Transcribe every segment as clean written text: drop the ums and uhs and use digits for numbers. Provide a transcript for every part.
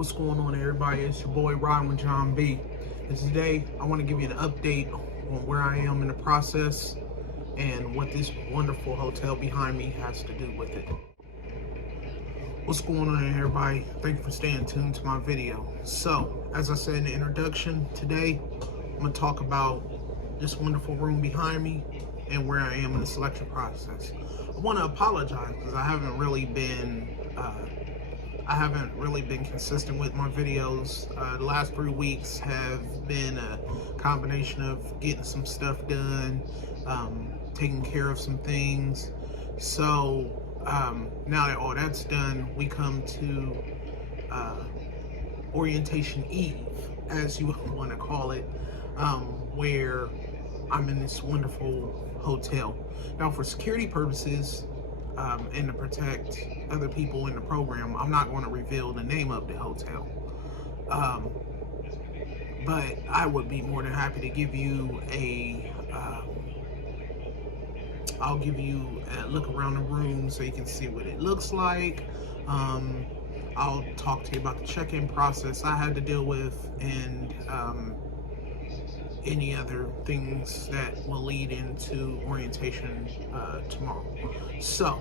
What's going on, everybody? It's your boy Ron with John B. And today I want to give you an update on where I am in the process and what this wonderful hotel behind me has to do with it. What's going on, everybody? Thank you for staying tuned to my video. So, as I said in the introduction, today I'm going to talk about this wonderful room behind me and where I am in the selection process. I want to apologize because I haven't really been consistent with my videos. The last 3 weeks have been a combination of getting some stuff done, taking care of some things. So now that all that's done, we come to Orientation Eve, as you want to call it, where I'm in this wonderful hotel. Now, for security purposes, and to protect other people in the program, I'm not going to reveal the name of the hotel. But I would be more than happy to give you I'll give you a look around the room so you can see what it looks like. I'll talk to you about the check-in process I had to deal with, and any other things that will lead into orientation tomorrow. So,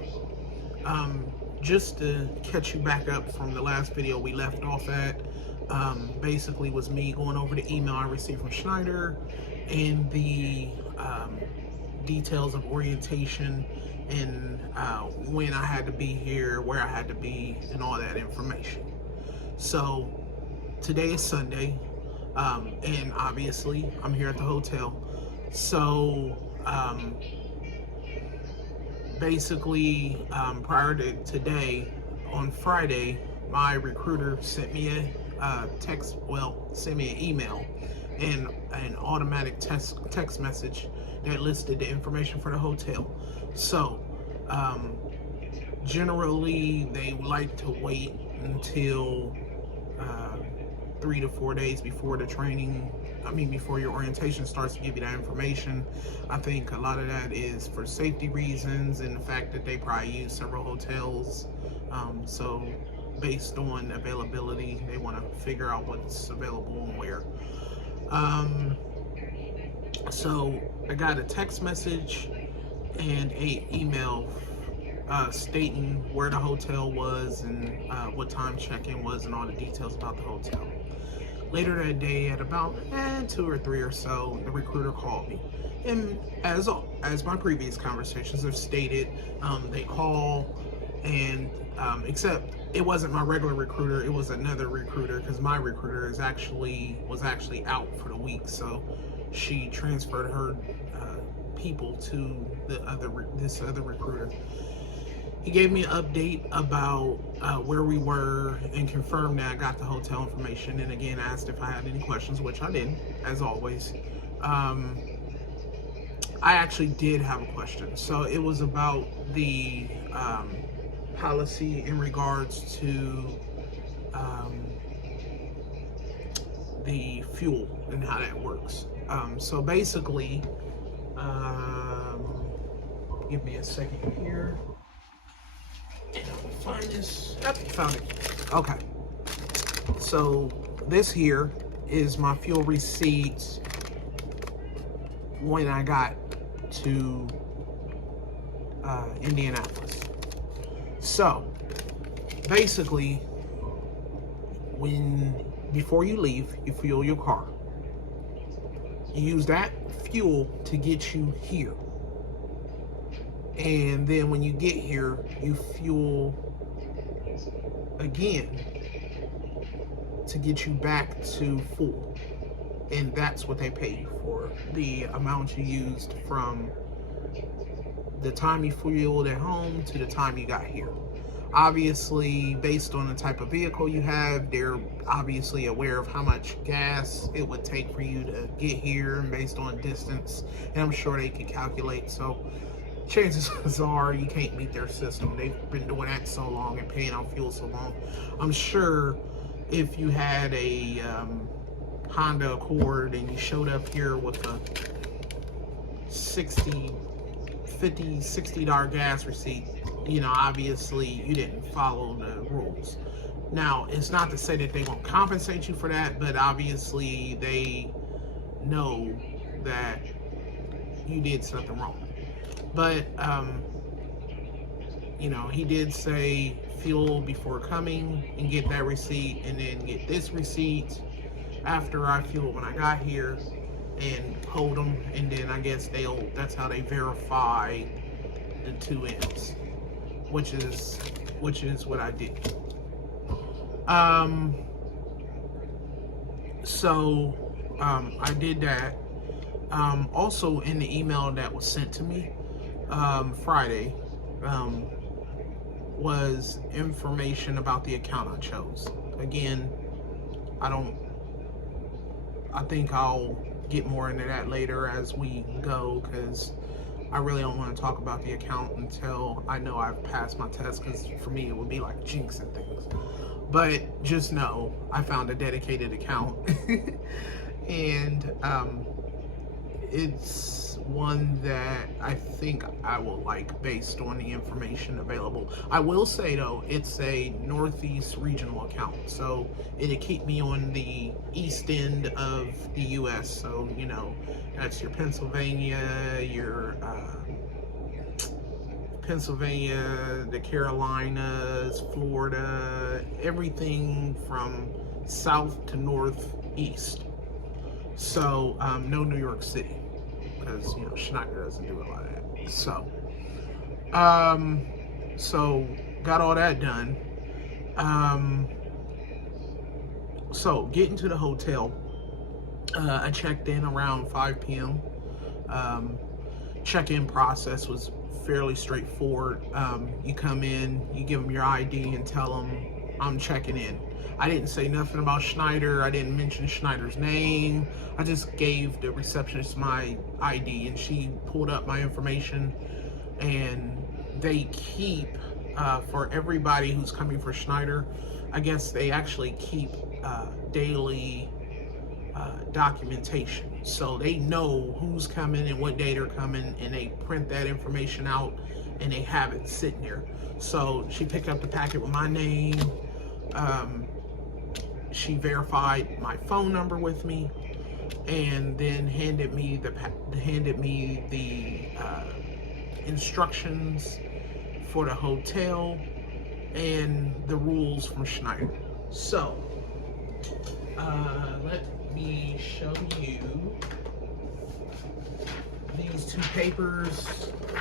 just to catch you back up from the last video we left off at, basically was me going over the email I received from Schneider and the details of orientation and when I had to be here, where I had to be, and all that information. So today is Sunday, and obviously I'm here at the hotel. So basically, prior to today, on Friday, my recruiter sent me a sent me an email and an automatic text message that listed the information for the hotel. So generally they like to wait until 3 to 4 days before the training, before your orientation starts, to give you that information. I think a lot of that is for safety reasons and the fact that they probably use several hotels. So based on availability, they want to figure out what's available and where. So I got a text message and an email stating where the hotel was and what time check-in was and all the details about the hotel. Later that day, at about 2 or 3 or so, the recruiter called me. And as my previous conversations have stated, they call and except it wasn't my regular recruiter, it was another recruiter, because my recruiter was actually out for the week, so she transferred her people to this other recruiter. He gave me an update about where we were and confirmed that I got the hotel information, and again asked if I had any questions, which I did, as always. I actually did have a question. So it was about the policy in regards to the fuel and how that works. So basically, give me a second here. Find this. Yep, found it. Okay. So this here is my fuel receipts when I got to Indianapolis. So basically, before you leave, you fuel your car. You use that fuel to get you here. And then when you get here, you fuel again to get you back to full. And that's what they pay you for, the amount you used from the time you fueled at home to the time you got here. Obviously, based on the type of vehicle you have, they're obviously aware of how much gas it would take for you to get here, and based on distance, and I'm sure they can calculate. So chances are you can't beat their system. They've been doing that so long and paying on fuel so long. I'm sure if you had a Honda Accord and you showed up here with a $50, $60 gas receipt, you know, obviously you didn't follow the rules. Now, it's not to say that they won't compensate you for that, but obviously they know that you did something wrong. But he did say fuel before coming and get that receipt, and then get this receipt after I fueled when I got here and hold them, and then I guess that's how they verify the 2 ends, which is what I did. I did that. Also, in the email that was sent to me Friday, was information about the account I chose. Again, I think I'll get more into that later as we go, because I really don't want to talk about the account until I know I've passed my test, because for me it would be like jinxing things. But just know I found a dedicated account and it's one that I think I will like based on the information available. I will say though, it's a Northeast regional account, so it'll keep me on the east end of the US. So, that's your Pennsylvania, the Carolinas, Florida, everything from south to northeast. So, no New York City, because Schneider doesn't do a lot of that. So got all that done. So getting to the hotel, I checked in around 5 p.m. Check-in process was fairly straightforward. You come in, you give them your ID and tell them I'm checking in. I didn't say nothing about Schneider. I didn't mention Schneider's name. I just gave the receptionist my ID and she pulled up my information. And they keep, for everybody who's coming for Schneider, I guess they actually keep daily documentation. So they know who's coming and what day they're coming, and they print that information out and they have it sitting there. So she picked up the packet with my name. She verified my phone number with me, and then handed me the instructions for the hotel and the rules from Schneider. So, let me show you these 2 papers,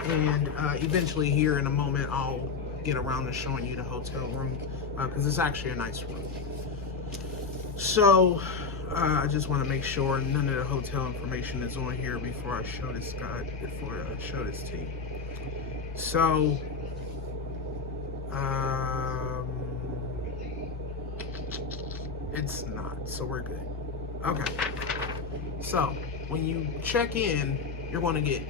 and eventually here in a moment I'll get around to showing you the hotel room, because it's actually a nice room. So, I just want to make sure none of the hotel information is on here before I show this to you. So, it's not, so we're good. Okay. So, when you check in, you're going to get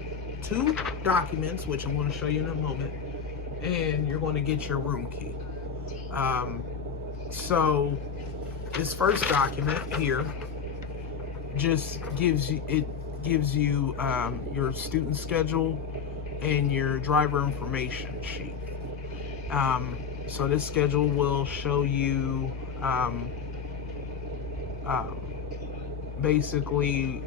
2 documents, which I'm going to show you in a moment, and you're going to get your room key. So, this first document here just gives you your student schedule and your driver information sheet. So this schedule will show you basically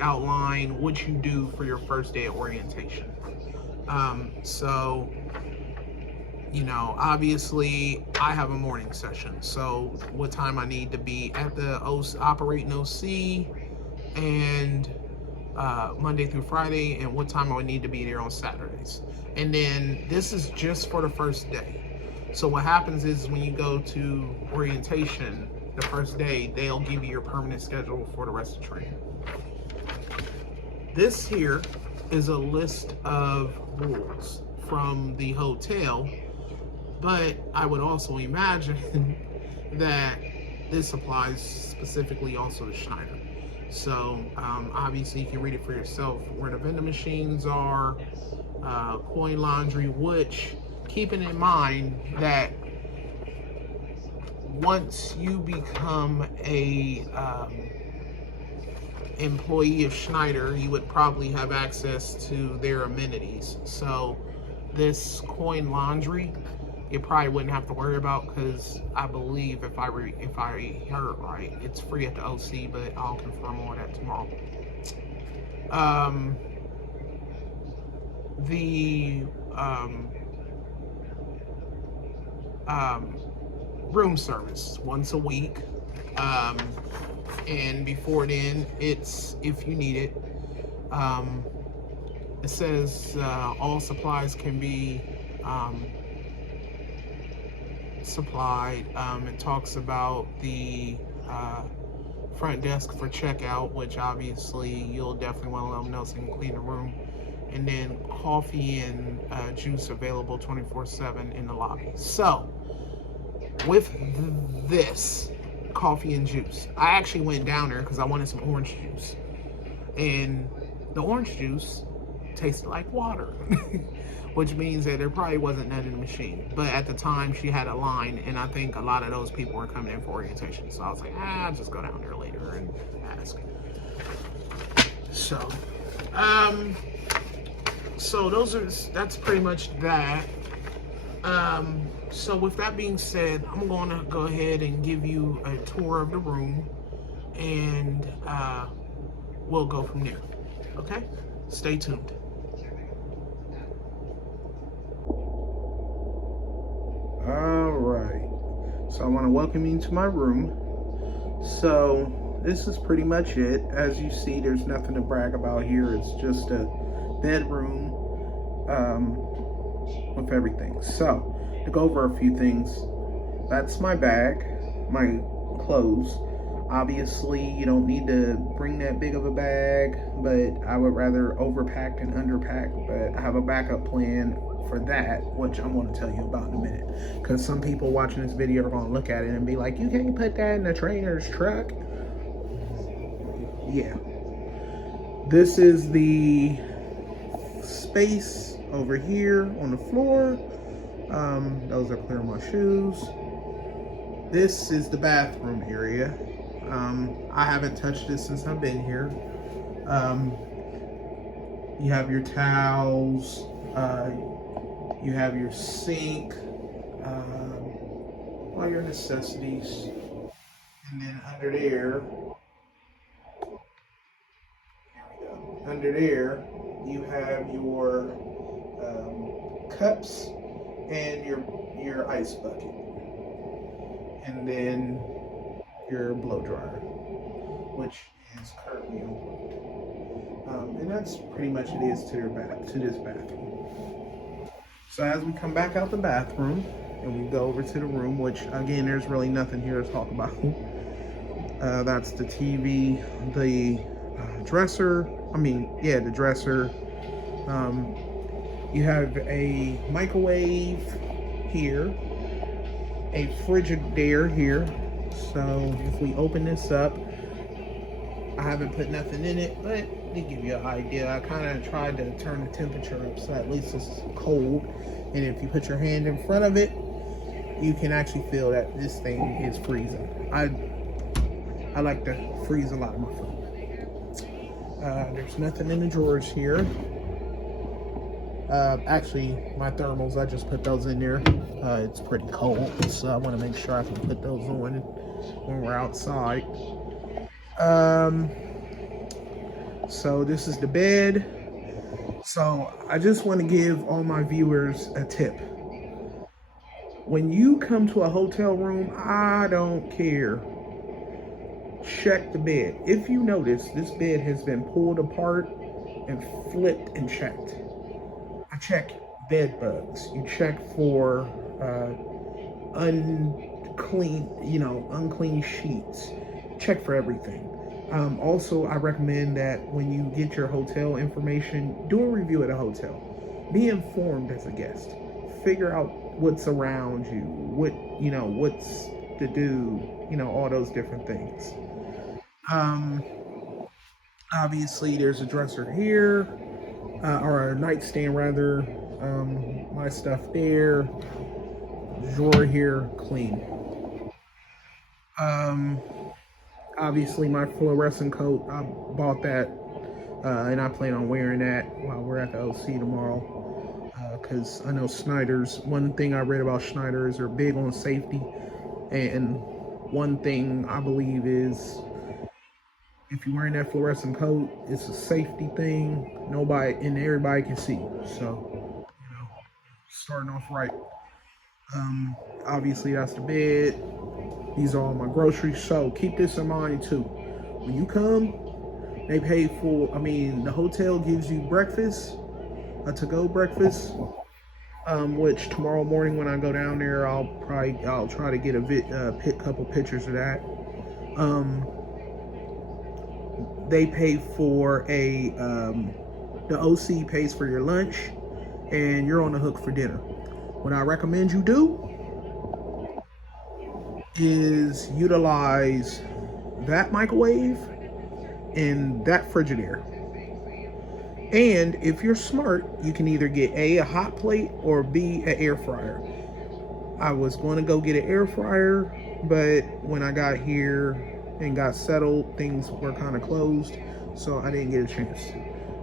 outline what you do for your first day of orientation. So obviously I have a morning session, so what time I need to be at the operating OC and Monday through Friday, and what time I would need to be there on Saturdays. And then this is just for the first day. So what happens is when you go to orientation the first day, they'll give you your permanent schedule for the rest of training. This here is a list of rules from the hotel, but I would also imagine that this applies specifically also to Schneider. So obviously you can read it for yourself, where the vending machines are, coin laundry, which, keeping in mind that once you become a employee of Schneider, you would probably have access to their amenities. So this coin laundry you probably wouldn't have to worry about, because I believe if I heard right, it's free at the OC, but I'll confirm all that tomorrow. Um, the um, room service once a week, um, and before then, it's if you need it. Um, it says all supplies can be um, supplied. It talks about the front desk for checkout, which obviously you'll definitely want to let them know so you can clean the room. And then coffee and juice available 24/7 in the lobby. So, with this coffee and juice, I actually went down there because I wanted some orange juice. And the orange juice tasted like water, which means that there probably wasn't none in the machine. But at the time, she had a line, and I think a lot of those people were coming in for orientation. So I was like, I'll just go down there later and ask. So, that's pretty much that. So with that being said, I'm going to go ahead and give you a tour of the room, and we'll go from there. Okay? Stay tuned. All right. So I want to welcome you to my room. So this is pretty much it. As you see, there's nothing to brag about here. It's just a bedroom with everything. So to go over a few things, that's my bag, my clothes. Obviously, you don't need to bring that big of a bag, but I would rather overpack than underpack. But I have a backup plan for that, which I'm going to tell you about in a minute. Because some people watching this video are going to look at it and be like, you can't put that in the trainer's truck. Yeah. This is the space over here on the floor. Those are clear my shoes. This is the bathroom area. I haven't touched this since I've been here. You have your towels, you have your sink, all your necessities, and then under there you have your cups and your ice bucket, and then your blow dryer, which is currently unplugged. And that's pretty much it is to this bathroom. So as we come back out the bathroom and we go over to the room, which again, there's really nothing here to talk about. That's the TV, the dresser. The dresser. You have a microwave here, a Frigidaire here. So if we open this up, I haven't put nothing in it, but to give you an idea, I kind of tried to turn the temperature up so at least it's cold. And if you put your hand in front of it, you can actually feel that this thing is freezing. I like to freeze a lot of my food. There's nothing in the drawers here. Actually, my thermals, I just put those in there. It's pretty cold, so I want to make sure I can put those on when we're outside. So this is the bed. So I just want to give all my viewers a tip. When you come to a hotel room, I don't care, check the bed. If you notice, this bed has been pulled apart and flipped and checked. I check bed bugs. You check for unclean sheets. Check for everything. Also, I recommend that when you get your hotel information, do a review at a hotel. Be informed as a guest. Figure out what's around you, what's to do, all those different things. Obviously, there's a dresser here, or a nightstand rather. My stuff there. Drawer here, clean. Obviously, my fluorescent coat, I bought that, and I plan on wearing that while we're at the OC tomorrow, because I know Schneider's, one thing I read about Schneider is they're big on safety. And one thing I believe is if you're wearing that fluorescent coat, it's a safety thing. Nobody and everybody can see you. So, starting off right. Obviously, that's the bed. These are all my groceries. So keep this in mind too. When you come, they pay for. I mean, the hotel gives you breakfast, a to-go breakfast. Which tomorrow morning when I go down there, I'll try to get a couple pictures of that. They pay for the OC pays for your lunch, and you're on the hook for dinner. What I recommend you do is utilize that microwave and that Frigidaire. And if you're smart, you can either get a hot plate or B, an air fryer. I was going to go get an air fryer, but when I got here and got settled, things were kind of closed, so I didn't get a chance.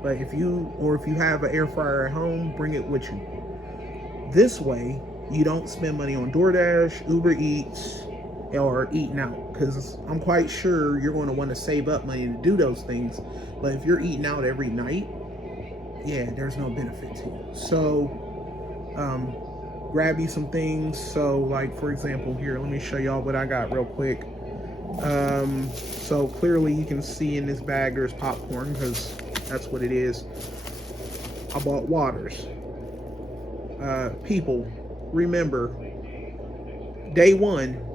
But if you have an air fryer at home, bring it with you. This way, you don't spend money on DoorDash, Uber Eats, or eating out, because I'm quite sure you're going to want to save up money to do those things. But if you're eating out every night, yeah, there's no benefit to you. So grab you some things. So like, for example, here, let me show y'all what I got real quick. So clearly you can see in this bag there's popcorn, because that's what it is. I bought waters. People, remember, day one,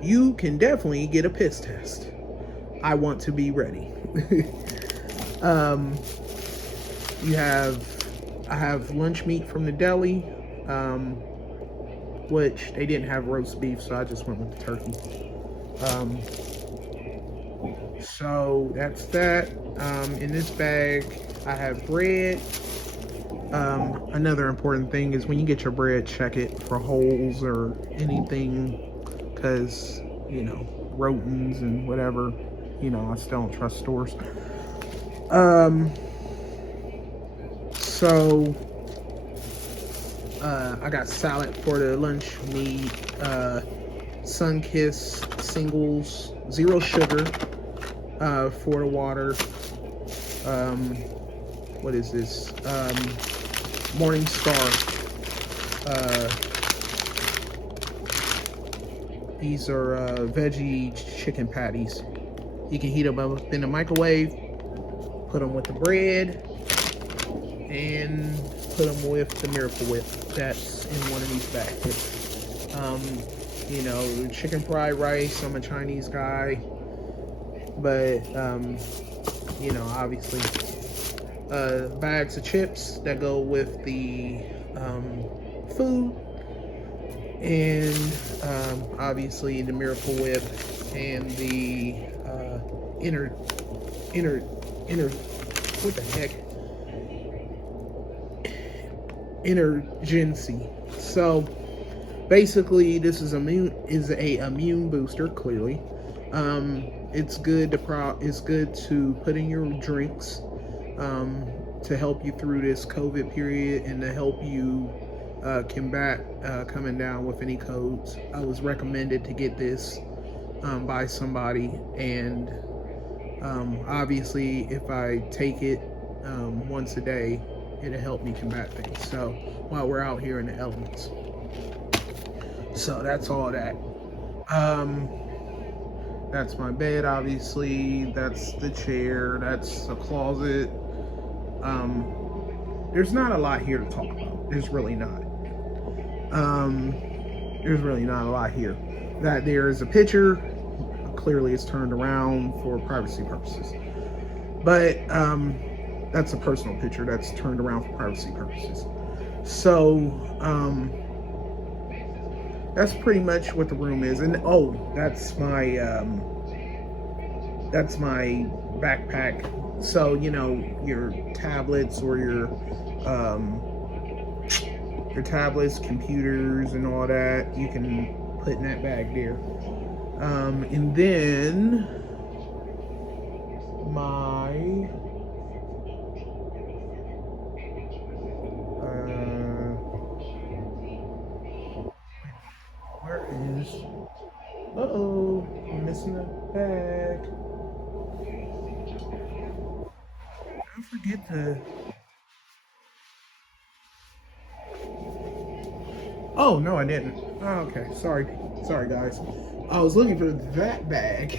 you can definitely get a piss test. I want to be ready. I have lunch meat from the deli, which they didn't have roast beef, so I just went with the turkey. So that's that. In this bag, I have bread. Another important thing is when you get your bread, check it for holes or anything, because, rodents and whatever, I still don't trust stores. So I got salad for the lunch meat, Sunkist singles, 0 sugar, for the water. What is this? Morning Star. These are veggie chicken patties. You can heat them up in the microwave, put them with the bread, and put them with the Miracle Whip that's in one of these bags. Chicken fried rice. I'm a Chinese guy, but obviously, bags of chips that go with the food, and obviously the Miracle Whip and the what the heck? Energency. So basically, this is a immune booster. Clearly, it's good to put in your drinks to help you through this COVID period and to help you combat coming down with any colds. I was recommended to get this by somebody, and obviously, if I take it once a day, it'll help me combat things. So while we're out here in the elements, so that's all that. That's my bed, obviously. That's the chair. That's the closet. There's not a lot here to talk about. There's really not. There's really not a lot here. That there is a picture. Clearly, it's turned around for privacy purposes. But that's a personal picture that's turned around for privacy purposes. So that's pretty much what the room is. And that's my backpack. So your tablets or your tablets, computers, and all that, you can put in that bag there. And then my Uh-oh, I'm missing a bag. I forget the... Oh, no, I didn't. Oh, okay, sorry. Sorry, guys. I was looking for that bag.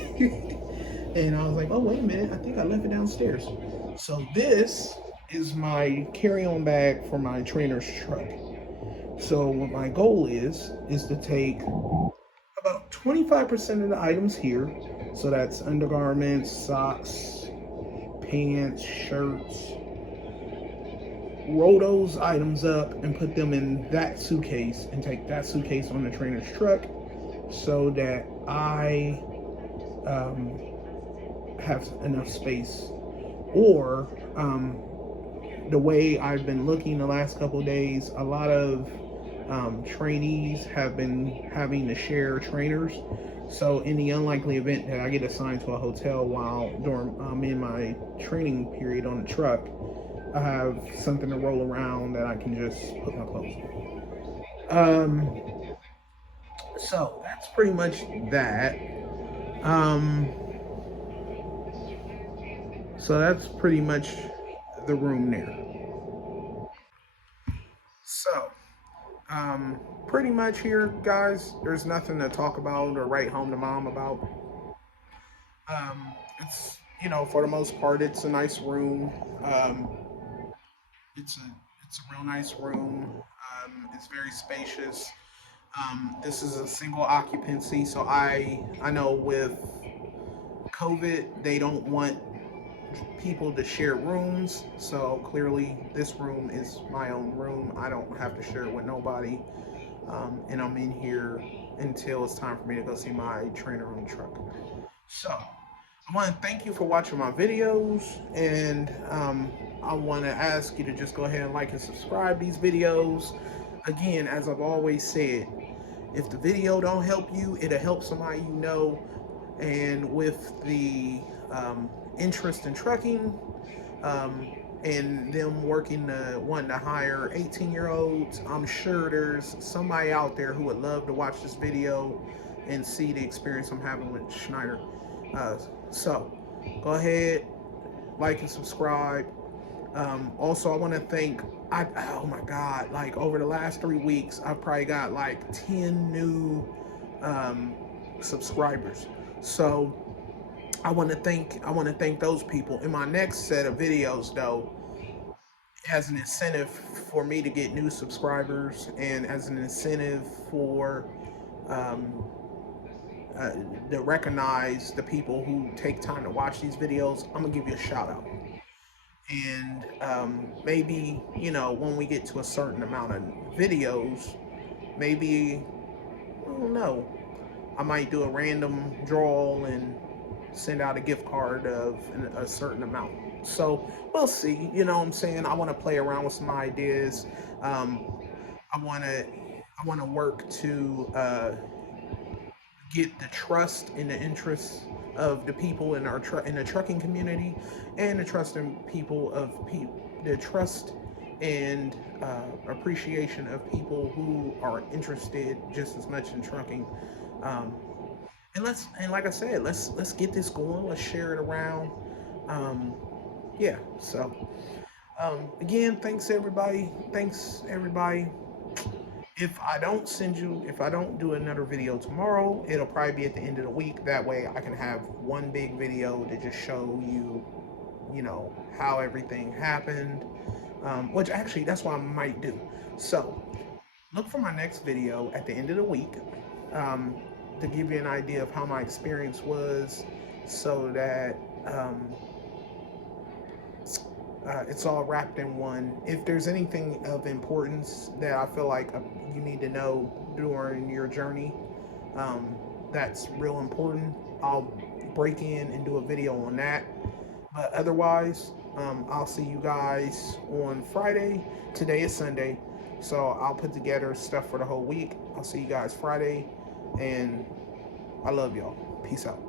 And I was like, oh, wait a minute. I think I left it downstairs. So this is my carry-on bag for my trainer's truck. So what my goal is to take about 25% of the items here. So that's undergarments, socks, pants, shirts. Roll those items up and put them in that suitcase and take that suitcase on the trainer's truck so that I have enough space. Or the way I've been looking the last couple of days, a lot of trainees have been having to share trainers. So in the unlikely event that I get assigned to a hotel while during in my training period on the truck, I have something to roll around that I can just put my clothes in. So that's pretty much that. Um, so that's pretty much the room there. So, pretty much here, guys, there's nothing to talk about or write home to mom about. It's, for the most part, it's a nice room. It's a it's a real nice room. It's very spacious. This is a single occupancy, so I know with COVID they don't want people to share rooms. So clearly, this room is my own room. I don't have to share it with nobody, and I'm in here until it's time for me to go see my trainer on the truck. So I want to thank you for watching my videos, and I want to ask you to just go ahead and like and subscribe these videos. Again, as I've always said, if the video don't help you, it'll help somebody you know. And with the interest in trucking and them wanting to hire 18-year-olds, I'm sure there's somebody out there who would love to watch this video and see the experience I'm having with Schneider. So go ahead, like and subscribe. Also, I want to thank, oh my God, like over the last 3 weeks, I've probably got like 10 new subscribers. So I want to thank those people. In my next set of videos, though, as an incentive for me to get new subscribers and as an incentive for to recognize the people who take time to watch these videos, I'm gonna give you a shout out. And maybe, when we get to a certain amount of videos, maybe, I don't know, I might do a random draw and send out a gift card of a certain amount. So we'll see. You know what I'm saying? I want to play around with some ideas. I want to work to get the trust and the interest of the people in in the trucking community, and the trust in people the trust and appreciation of people who are interested just as much in trucking. And like I said, let's get this going. Let's share it around. Yeah. So again, thanks everybody. If I don't do another video tomorrow, it'll probably be at the end of the week. That way I can have one big video to just show you, how everything happened. Which actually, that's what I might do. So look for my next video at the end of the week, to give you an idea of how my experience was, so that it's all wrapped in one. If there's anything of importance that I feel like you need to know during your journey, that's real important, I'll break in and do a video on that. But otherwise, I'll see you guys on Friday. Today is Sunday, so I'll put together stuff for the whole week. I'll see you guys Friday, and I love y'all. Peace out.